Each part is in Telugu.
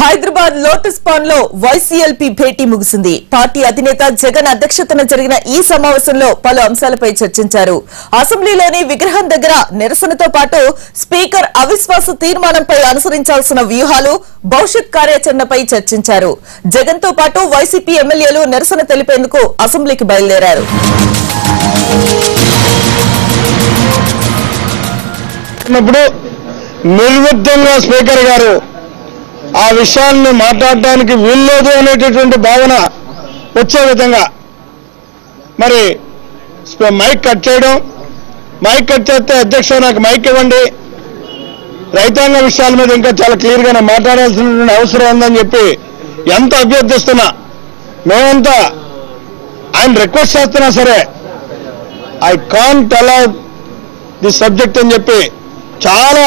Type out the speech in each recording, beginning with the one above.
హైదరాబాద్ లోటస్ పాండ్ లో వైసీఎల్పీ భేటీ ముగిసింది. పార్టీ అధినేత జగన్ అధ్యక్షతన జరిగిన ఈ సమావేశంలో పలు అంశాలపై చర్చించారు. అసెంబ్లీలోని విగ్రహం దగ్గర నిరసనతో పాటు స్పీకర్ అవిశ్వాస తీర్మానంపై అనుసరించాల్సిన వ్యూహాలు, భవిష్యత్ కార్యాచరణపై చర్చించారు. జగన్ తో పాటు వైసీపీ ఎమ్మెల్యేలు నిరసన తెలిపేందుకు అసెంబ్లీకి బయలుదేరారు. నిర్విఘ్నంగా స్పీకర్ గారు ఆ విషయాన్ని మాట్లాడడానికి వీల్లేదు అనేటటువంటి భావన వచ్చే విధంగా మరి మైక్ కట్ చేయడం, మైక్ కట్ చేస్తే అధ్యక్ష నాకు మైక్ ఇవ్వండి, రైతాంగ విషయాల మీద ఇంకా చాలా క్లియర్గా మాట్లాడాల్సినటువంటి అవసరం ఉందని చెప్పి ఎంత అభ్యర్థిస్తున్నా, మేమంతా ఆయన రిక్వెస్ట్ చేస్తున్నా సరే I can't allow the subject అని చెప్పి చాలా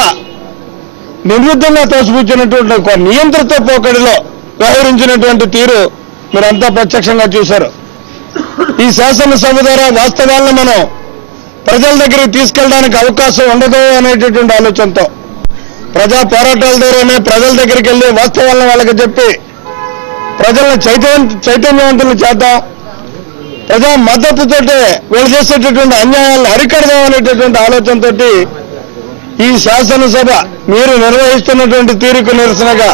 నిర్విఘ్నంగా తోసిపుచ్చినటువంటి ఒక నియంత్రిత పోకడిలో వ్యవహరించినటువంటి తీరు మీరంతా ప్రత్యక్షంగా చూశారు. ఈ శాసనసభ ద్వారా వాస్తవాలను మనం ప్రజల దగ్గరికి తీసుకెళ్ళడానికి అవకాశం ఉండదు అనేటటువంటి ఆలోచనతో ప్రజా పోరాటాల ద్వారానే ప్రజల దగ్గరికి వెళ్ళి వాస్తవాలను వాళ్ళకి చెప్పి ప్రజలను చైతన్యవంతులు చేద్దాం, ప్రజా మద్దతుతోటే వీళ్ళు చేసేటటువంటి అన్యాయాలను అరికడదాం అనేటటువంటి ఆలోచనతో ఈ శాసనసభ మీరు నిర్వహిస్తున్నటువంటి తీరుకు నిరసనగా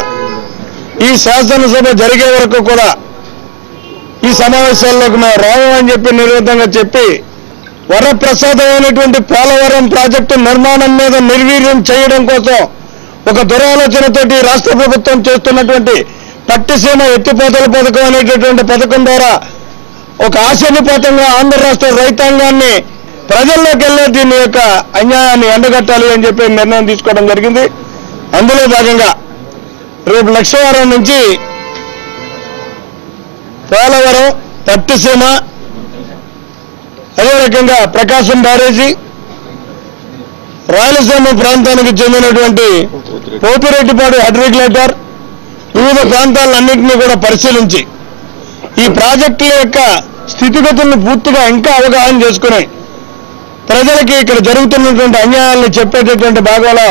ఈ శాసనసభ జరిగే వరకు కూడా ఈ సమావేశాల్లోకి మేము రామని చెప్పి నిర్విధంగా చెప్పి వరప్రసాదమైనటువంటి పోలవరం ప్రాజెక్టు నిర్మాణం మీద నిర్వీర్యం చేయడం కోసం ఒక దురాలోచనతోటి రాష్ట్ర ప్రభుత్వం చేస్తున్నటువంటి పట్టిసీమ ఎత్తిపోతల పథకం అనేటటువంటి పథకం ద్వారా ఒక ఆశానిపాతంగా ఆంధ్ర రాష్ట్ర రైతాంగాన్ని ప్రజల్లోకి వెళ్ళే దీని యొక్క అన్యాయాన్ని ఎండగట్టాలి అని చెప్పి నిర్ణయం తీసుకోవడం జరిగింది. అందులో భాగంగా రేపు లక్షవారం నుంచి పోలవరం, పట్టిసీమ, అదే రకంగా ప్రకాశం బ్యారేజీ, రాయలసీమ ప్రాంతానికి చెందినటువంటి పోతిరెడ్డిపాడు హెడ్ రెగ్యులేటర్, వివిధ ప్రాంతాలన్నింటినీ కూడా పరిశీలించి ఈ ప్రాజెక్టుల యొక్క స్థితిగతులను పూర్తిగా ఇంకా అవగాహన చేసుకుని ప్రజలకి ఇక్కడ జరుగుతున్నటువంటి అన్యాయాలను చెప్పేటటువంటి భాగంలో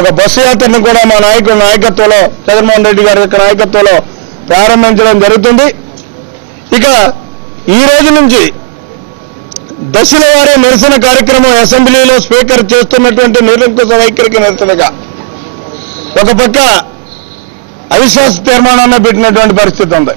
ఒక బస్సు యాత్రను కూడా మా నాయకత్వంలో జగన్మోహన్ రెడ్డి గారి యొక్క నాయకత్వంలో ప్రారంభించడం జరుగుతుంది. ఇక ఈ రోజు నుంచి దశల వారీ నిరసన కార్యక్రమం అసెంబ్లీలో స్పీకర్ చేస్తున్నటువంటి నిరంకుశ వైఖరికి నిరసనగా ఒక పక్క అవిశ్వాస తీర్మానాన్ని పెట్టినటువంటి పరిస్థితి ఉంది.